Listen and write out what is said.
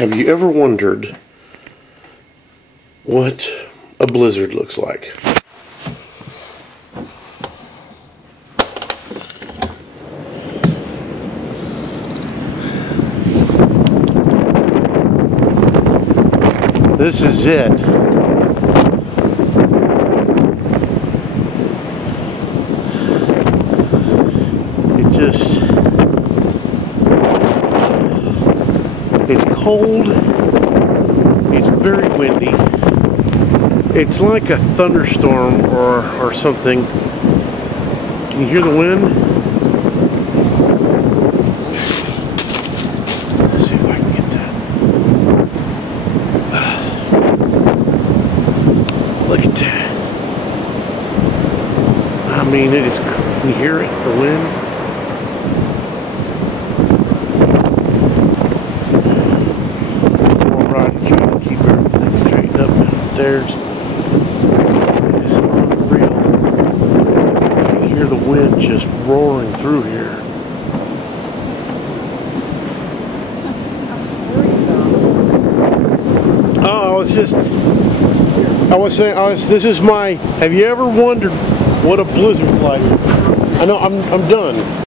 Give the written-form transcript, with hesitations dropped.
Have you ever wondered what a blizzard looks like? This is it. It's cold, it's very windy, it's like a thunderstorm or something. Can you hear the wind? Let's see if I can get that. Look at that. I mean, it is, can you hear it, the wind? Keep everything straightened up downstairs. It's unreal. You can hear the wind just roaring through here. Oh, I was saying, this is my, have you ever wondered what a blizzard like? I know, I'm done.